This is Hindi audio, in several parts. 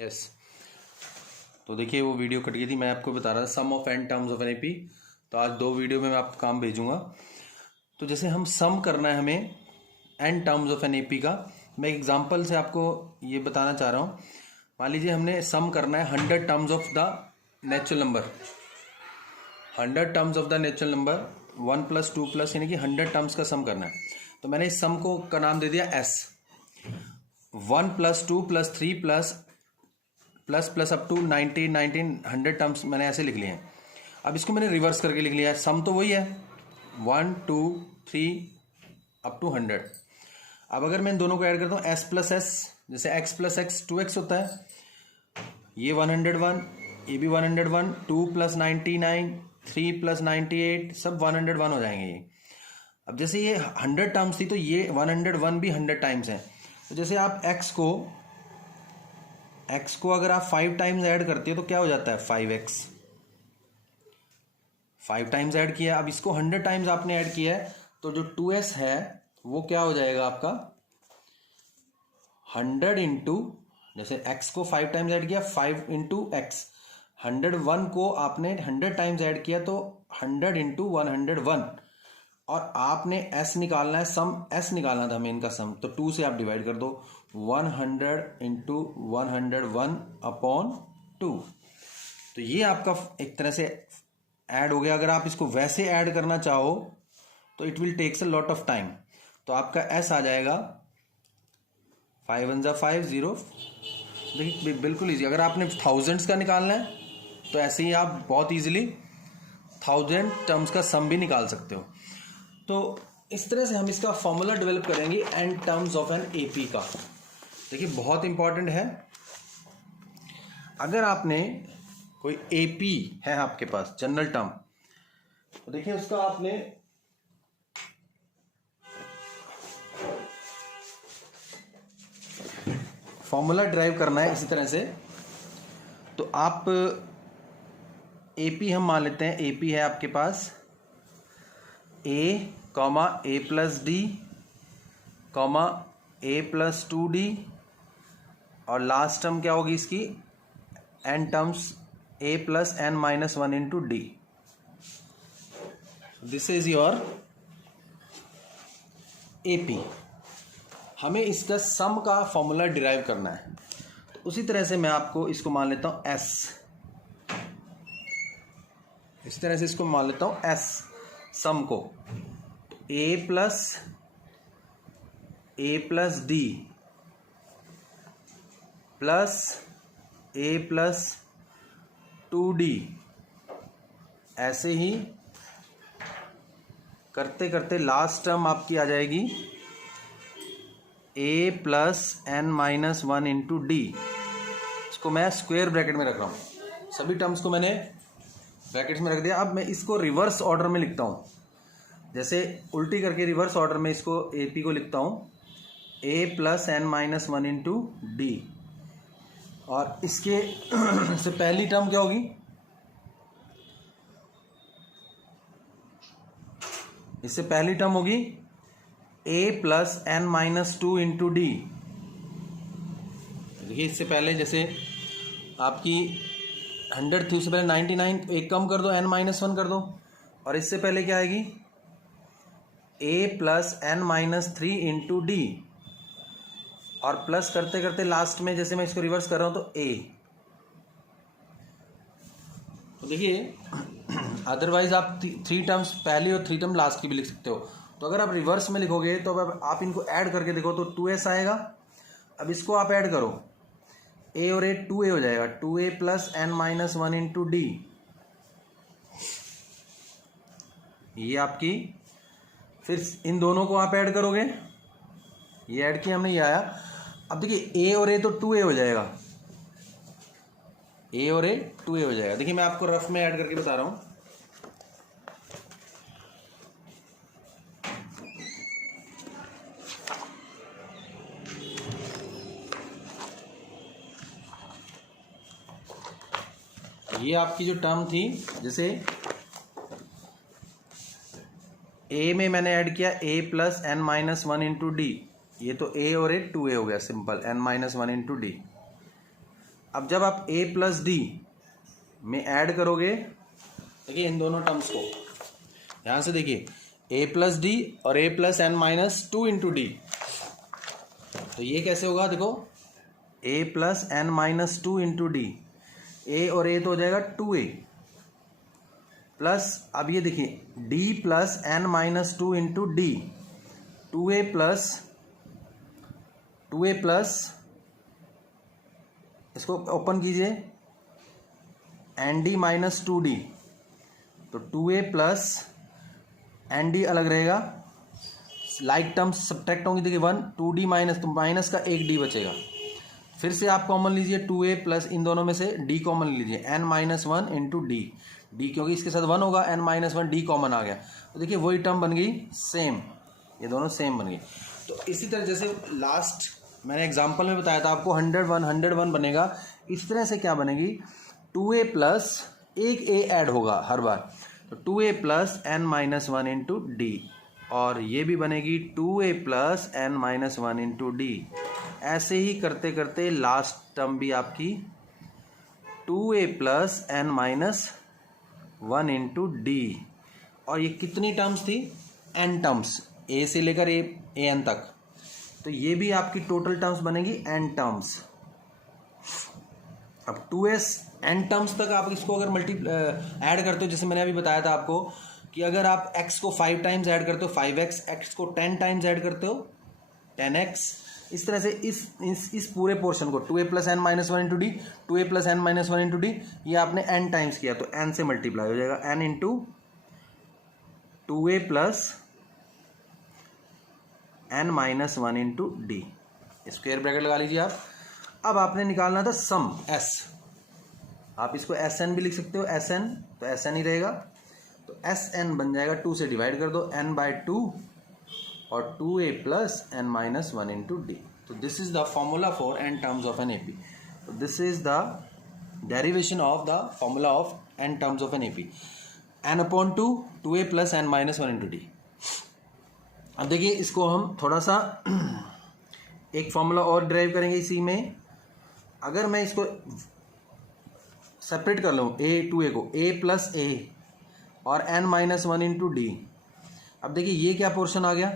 यस। तो देखिए वो वीडियो कट गई थी, मैं आपको बता रहा था sum of n terms of an AP. तो आज 2 वीडियो में मैं आपको काम भेजूंगा। तो जैसे हम सम करना है हमें n terms of an AP का, मैं एग्जांपल से आपको ये बताना चाह रहा हूँ। मान लीजिए हमने सम करना है 100 terms of the natural number, 100 terms of the natural number 1 + 2 + यानी कि 100 टर्म्स का सम करना है। तो मैंने इस सम को का नाम दे दिया S. 1 + 2 + 3 plus up to 90 100 terms मैंने ऐसे लिख लिए हैं। अब इसको मैंने रिवर्स करके लिख लिया है। सम तो वही है 1 2 3 अप टू 100। अब अगर मैं इन दोनों को ऐड करता हूँ s + s, जैसे x + x 2x होता है, ये 101, ये भी 101, 2 + 99, 3 + 98 सब 101 हो जाएंगे ये। अब जैसे ये 100 टर्म्स थी तो ये 101 भी 100 टाइम्स है। तो जैसे आप x को अगर आप 5 टाइम्स ऐड करते हो तो क्या हो जाता है 5x। 5 टाइम्स ऐड किया, अब इसको 100 टाइम्स आपने ऐड किया है तो जो 2s है वो क्या हो जाएगा आपका 100 इंटू, जैसे x को 5 टाइम्स ऐड किया 5 इंटू एक्स, 101 को आपने 100 टाइम्स ऐड किया तो 100 इंटू 101, और आपने s निकालना है, सम s निकालना था हमें इनका सम, तो 2 से आप डिवाइड कर दो 100 इंटू 101 अपॉन 2। तो ये आपका एक तरह से ऐड हो गया। अगर आप इसको वैसे ऐड करना चाहो तो it will takes a lot of time. तो आपका s आ जाएगा 5 1 जा 5 0। देखिए बिल्कुल इजी। अगर आपने थाउजेंड्स का निकालना है तो ऐसे ही आप बहुत इजीली 1000 टर्म्स का सम भी निकाल सकते हो। तो इस तरह से हम इसका फॉर्मूला डेवलप करेंगे n terms of an AP का। देखिए बहुत इंपॉर्टेंट है। अगर आपने कोई एपी है आपके पास जनरल टर्म, तो देखिए उसका आपने फॉर्मूला ड्राइव करना है इसी तरह से। तो आप एपी हम मान लेते हैं, एपी है आपके पास a, a + d, a + 2d, और लास्ट टर्म क्या होगी इसकी n terms a + n - 1 into d। This is your AP. हमें इसका सम का फॉर्मूला डिराइव करना है। तो उसी तरह से मैं आपको इसको मान लेता हूं s, इस तरह से इसको मान लेता हूं s सम को a + d plus a + 2d, ऐसे ही करते करते लास्ट टर्म आपकी आ जाएगी a + n - 1 इंटू डी। इसको मैं स्क्वायर ब्रैकेट में रख रहा हूँ, सभी टर्म्स को मैंने ब्रैकेट्स में रख दिया। अब मैं इसको रिवर्स ऑर्डर में लिखता हूँ, जैसे उल्टी करके रिवर्स ऑर्डर में इसको एपी को लिखता हूँ a + n - 1 इंटू डी। और इसके से पहली टर्म क्या होगी, इससे पहली टर्म होगी a + n - 2 इंटू डी। देखिए इससे पहले जैसे आपकी 100 थी, उससे पहले 99, तो एक कम कर दो n - 1 कर दो, और इससे पहले क्या आएगी a + n - 3 इंटू डी, और प्लस करते करते लास्ट में जैसे मैं इसको रिवर्स कर रहा हूं तो a। तो देखिए अदरवाइज आप 3 टर्म्स पहली और 3 टर्म लास्ट की भी लिख सकते हो। तो अगर आप रिवर्स में लिखोगे तो अब आप इनको ऐड करके देखो तो 2s आएगा। अब इसको आप ऐड करो, a और a 2a हो जाएगा, 2a + n - 1 इंटू डी। ये आपकी, फिर इन दोनों को आप ऐड करोगे, ये ऐड किया हमने, ये आया। अब देखिए a और a तो 2a हो जाएगा, a और a 2a हो जाएगा। देखिए मैं आपको रफ में ऐड करके बता रहा हूं। ये आपकी जो टर्म थी, जैसे a में मैंने ऐड किया a + n - 1 इंटू डी, ये तो a और a 2a हो गया, सिंपल n - 1 इंटू डी। अब जब आप a प्लस डी में ऐड करोगे, देखिए इन दोनों टर्म्स को ध्यान से देखिए, a प्लस डी और a plus n minus two into D, तो ये कैसे होगा, देखो a plus n minus two into d, a और a तो हो जाएगा 2a प्लस, अब ये देखिए d plus n minus two into d, 2a plus इसको ओपन कीजिए n d minus two d, तो 2a प्लस एन डी अलग रहेगा, लाइक टर्म्स सब्ट्रैक्ट होंगी, देखिए 1 2d माइनस, तो माइनस का एक d बचेगा, फिर से आप कॉमन लीजिए 2a प्लस इन दोनों में से d कॉमन लीजिए n minus one into d, क्योंकि इसके साथ 1 होगा, n minus one d common आ गया, तो देखिए वही टर्म बन गई सेम, ये दोनों सेम बन गई। तो इसी तरह जैसे लास्ट मैंने एग्जांपल में बताया था आपको 101 बनेगा, इस तरह से क्या बनेगी 2a प्लस एक a ऐड होगा हर बार, तो 2a plus n minus one into d, और ये भी बनेगी 2a plus n minus one into d. ऐसे ही करते करते लास्ट टर्म भी आपकी 2a plus n minus one into d, और ये कितनी टर्म्स थी, n टर्म्स, a से लेकर an तक, तो ये भी आपकी टोटल टर्म्स बनेगी n टर्म्स। अब 2s n टर्म्स तक आप इसको अगर ऐड करते हो, जैसे मैंने अभी बताया था आपको कि अगर आप x को 5 टाइम्स ऐड करते हो 5x, x को 10 टाइम्स ऐड करते हो 10x, इस तरह से इस पूरे पोर्शन को 2a plus n minus one into d, 2a plus n minus one into d, ये आपने n टाइम्स किया तो n से मल्टीप्लाई हो जाएगा, n into 2a plus n minus one into d, square bracket लगा लीजिए आप। अब आपने निकालना था सम s, आप इसको Sn भी लिख सकते हो, Sn तो Sn ही रहेगा, तो Sn बन जाएगा 2 से डिवाइड कर दो n बाई 2 और 2a plus n minus one into D, तो this is the formula for n terms of an AP, तो this is the derivation of the formula of n terms of an AP, n upon 2 2a plus n minus one into d. अब देखिए इसको हम थोड़ा सा एक फॉर्मूला और ड्राइव करेंगे इसी में, अगर मैं इसको सेपरेट कर लूँ a को a प्लस ए और n minus one into d, अब देखिए ये क्या पोर्शन आ गया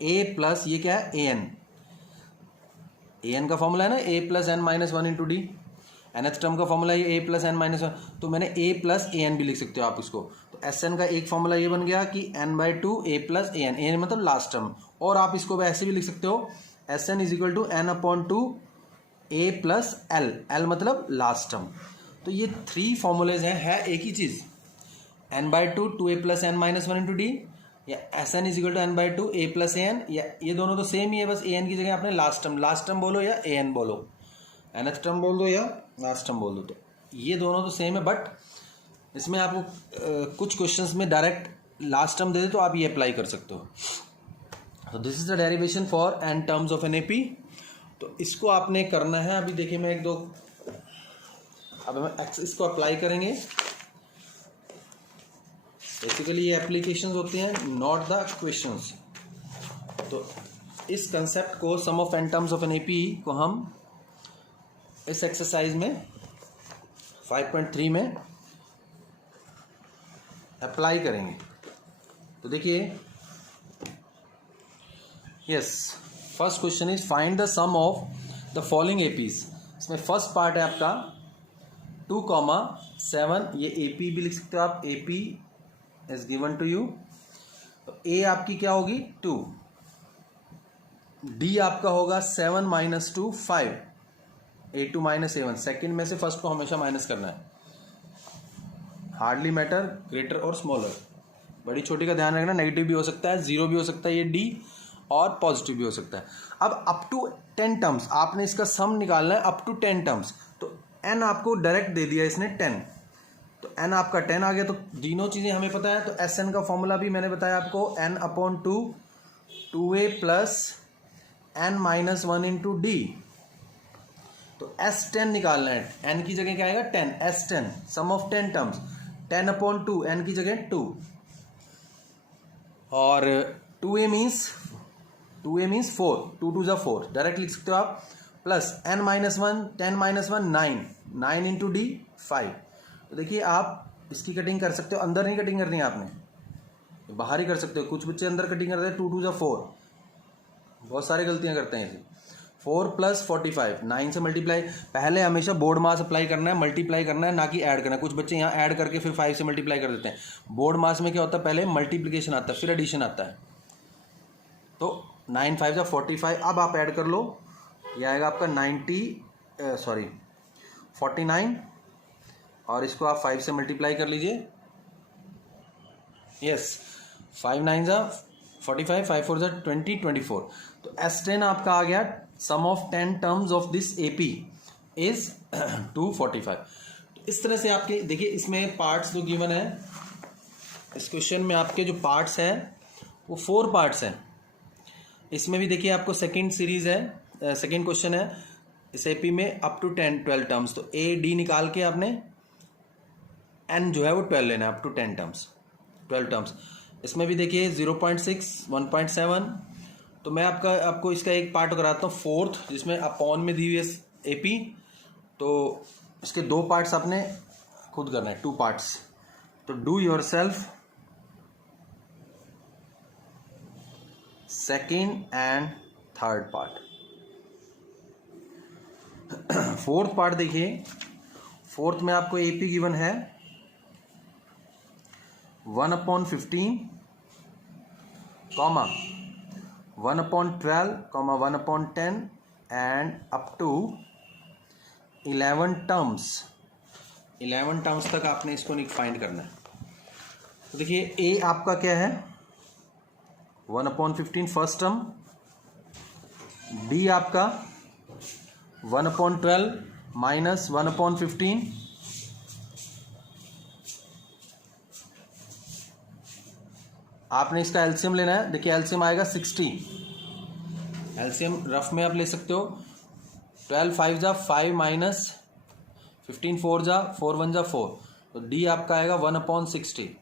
a प्लस ये क्या है an का फॉर्मूला है ना a plus n minus one into d, nth term का फॉर्मूला ये a plus n minus one, तो मैंने a प्लस ए एन भी लिख सकते हो आप इसको, तो Sn का एक फॉर्मूला ये बन गया कि n by two a plus a n मतलब लास्ट टर्म, और आप इसको ऐसे भी लिख सकते हो Sn is equal to n upon two a plus l मतलब लास्ट टर्म। तो ये 3 फॉर्मूलेज हैं, है एक ही चीज़, n by two 2a plus n minus one into d, या Sn is equal to n by two a plus a n, या ये दोनों तो सेम ही है, बस ए एन की जगह आपने लास्ट टर्म बोलो या ए एन बोलो, nth टर्म बोल दो या लास्ट टर्म बोल दो, तो ये दोनों तो सेम है, बट इसमें आपको कुछ क्वेश्चंस में डायरेक्ट लास्ट टर्म दे दे तो आप ये अप्लाई कर सकते हो। तो this is the derivation for n terms of an AP, तो इसको आपने करना है, अभी देखिए मैं एक दो, अब हम इसको अप्लाई करेंगे, बेसिकली ये एप्लीकेशंस होते हैं नॉट द क्वेश्चंस। तो इस कंसेप्ट को sum of n terms of an AP को हम इस एक्सरसाइज में 5.3 में अप्लाई करेंगे। तो देखिए yes, first question is find the sum of the following APs। इसमें फर्स्ट पार्ट है आपका 2,7, ये AP भी लिख सकते हो आप, AP is given to you, तो A आपकी क्या होगी 2, D आपका होगा 7 minus 2 5, A2 minus A1, second में से फर्स्ट को हमेशा माइनस करना है, हार्डली मैटर ग्रेटर और स्मॉलर, बड़ी छोटी का ध्यान रखना, नेगेटिव भी हो सकता है, जीरो भी हो सकता है ये D, और पॉजिटिव भी हो सकता है। अब अप टू 10 टर्म्स आपने इसका सम निकालना है, अप टू 10 टर्म्स, तो n आपको डायरेक्ट दे दिया इसने 10, तो n आपका 10 आ गया, तो तीनों चीज़ें हमें पता है, तो Sn का फॉर्मूला भी मैंने बताया आपको, n upon two 2a plus n minus one into D, तो S10 निकालना है, n की जगह क्या आएगा 10, S10 sum of 10 terms, 10 upon 2, n की जगह 2, और 2a मीन्स 4, 2 2 जा 4, डायरेक्ट लिख सकते हो आप, plus n minus one, 10 minus one 9, 9 into D 5। तो देखिए आप इसकी कटिंग कर सकते हो, अंदर नहीं कटिंग करनी है आपने, बाहर ही कर सकते हो। कुछ बच्चे अंदर कटिंग करते हैं, 2 2 4, बहुत सारी गलतियां करते हैं इसे। 4 प्लस 45, 9 से मल्टीप्लाई, पहले हमेशा बोर्ड मास अप्लाई करना है, मल्टीप्लाई करना है, ना कि ऐड करना है। कुछ बच्चे यहाँ ऐड करके फिर 5 से मल्टीप्लाई कर देते हैं। बोर्ड मास में क्या होता है, पहले मल्टीप्लिकेशन आता है फिर एडिशन आता है। तो 9 5 जा 45, अब आप ऐड कर लो, ये आएगा आपका 49, और इसको आप 5 से मल्टीप्लाई कर लीजिए। यस, 5 9 जा 45, 5 4 जा 20, 24। तो S10 आपका आ गया। Sum of 10 terms of this AP is 245। तो इस तरह से आपके देखिए, इसमें पार्ट्स जो गिवन है इस क्वेश्चन में, आपके जो पार्ट्स हैं वो 4 पार्ट्स हैं। इसमें भी देखिए आपको सेकंड सीरीज है, सेकंड क्वेश्चन है इस AP में, अप टू 12 टर्म्स। तो AD निकाल के आपने N जो है वो 12 लेना है, अप टू 12 टर्म्स। इसमें भी देखिए 0.6, 1.7। तो मैं आपको इसका एक पार्ट कराता हूँ, फोर्थ, जिसमें अपॉन में दी हुई है AP। तो इसके 2 पार्ट्स आपने खुद करना है, 2 पार्ट्स। तो do yourself second and third part. Fourth part देखिए, फोर्थ में आपको AP गिवन है 1/15, 1/12, 1/10 and up to 11 terms. 11 terms तक आपने इसको फाइंड करना है। तो देखिए A आपका क्या है, 1/15 फर्स्ट टर्म। D आपका 1/12 माइनस 1/15, आपने इसका एलसीएम लेना है। देखिए एलसीएम आएगा 60। एलसीएम रफ में आप ले सकते हो, 12 5 जा 5 माइनस 15 4 जा 4 1 जा 4। तो डी आपका आएगा 1/60।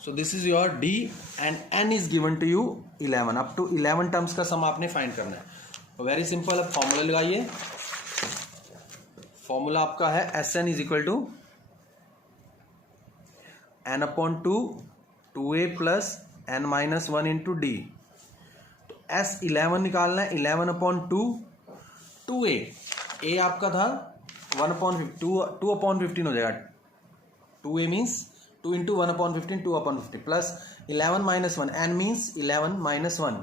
So this is your D and N is given to you 11। Up to 11 terms का सम आपने फाइंड करना है। वेरी सिंपल, अब फॉर्मूला लगाइए। फॉर्मूला आपका है SN is equal to n/2 2a plus n minus 1 into D. तो S11 निकालना है, 11/2 2a। a आपका था 2/15 हो जाएगा। 2a means 2 into 1/15, 2/15 plus 11 minus 1, n means 11 minus 1।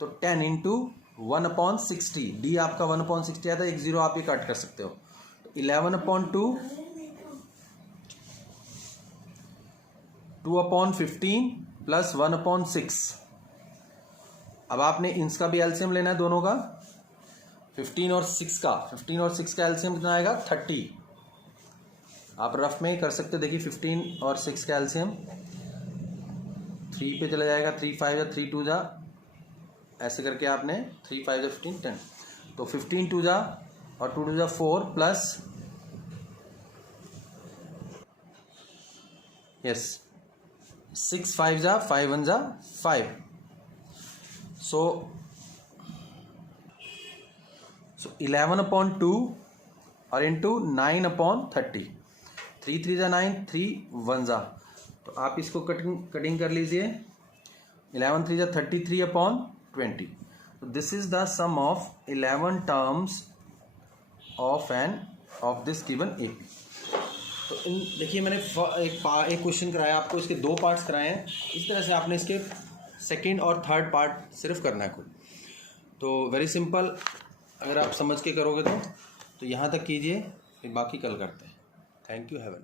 तो 10 इंटू 1/60। डी आपका 1/60 आता है, 1 0 आप ये कट कर सकते हो। तो 11/2 2/15 प्लस 1/6। अब आपने इनका भी एलसीएम लेना है दोनों का, 15 और 6 का। 15 और 6 का एलसीएम कितना आएगा, 30। आप रफ में ही कर सकते हो। देखिए 15 और 6 का एलसीएम 3 पे चला जाएगा, 3 5 जा 3 2 जा, ऐसे करके आपने 3 5 जा 15 10। तो 15 2 जा और 2 2 जा 4 प्लस यस 6 5 जा 5 1 जा 5। सो 11/2 और इंटू 9/30। 3 3 जा 9, 3 1 जा। तो आप इसको कटिंग कर लीजिए। 11 3 जा 33/20। तो this is the sum of 11 terms of this given AP। तो देखिए मैंने एक क्वेश्चन कराया आपको, इसके 2 पार्ट्स कराए हैं। इस तरह से आपने इसके सेकेंड और थर्ड पार्ट सिर्फ करना है खुद। तो वेरी सिंपल, अगर आप समझ के करोगे तो यहाँ तक कीजिए, फिर बाकी कल करते हैं। Thank you, have a